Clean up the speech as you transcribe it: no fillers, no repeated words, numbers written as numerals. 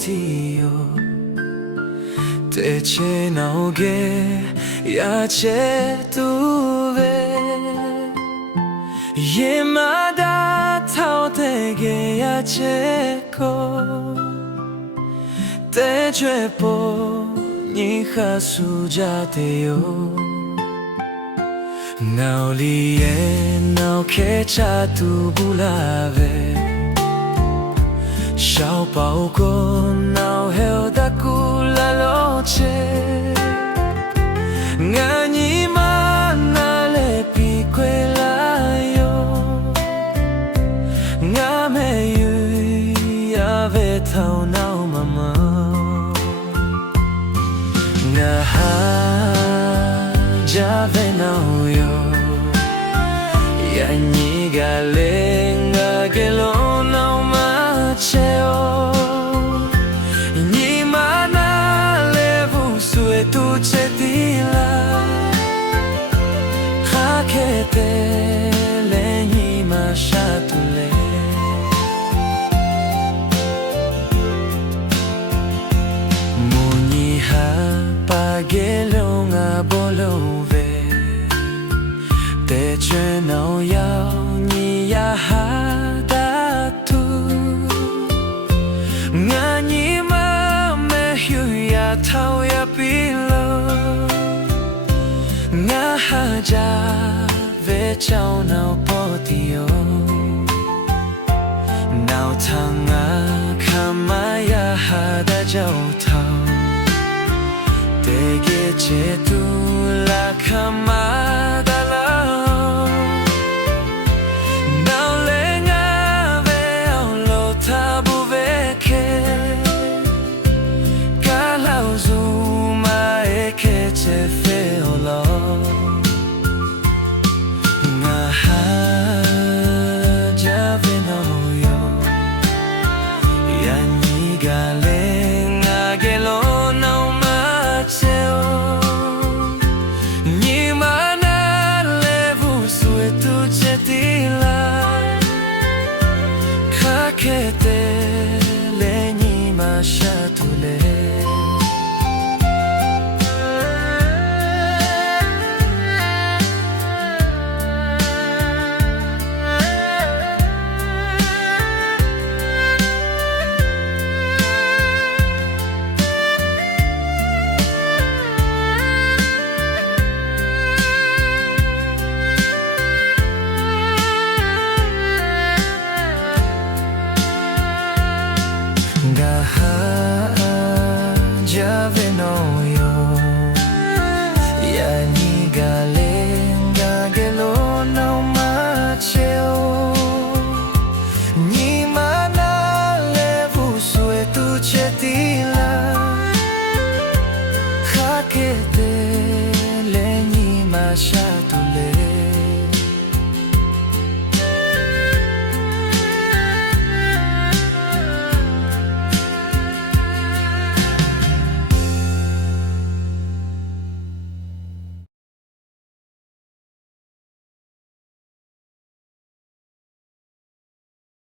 버티요 대체 나오게 야채도 왜 예마다 타오되게 야채고 대죄 보니 하수자대요 나올리에 나오게 자두 불라베 샤오바오고 나오헤오다 꿀라로체 nga니만 날레 비괴라요 nga메유야베 타오 나오마마 나하자베 나오요 야니가 랭가게로 나오마체요 니마나 레부수에 두체딜라 하케테 레니마 샤툴레 무니하 파게롱아 볼로베 대체 나오야 니야 하다투 nga니 맘에 휴야 타오야 빌러 nga하자 vechaw 나오 버티요 나오 탕아 카마야 하다 자우타오 되게 제둘라 카마달라 Jabe no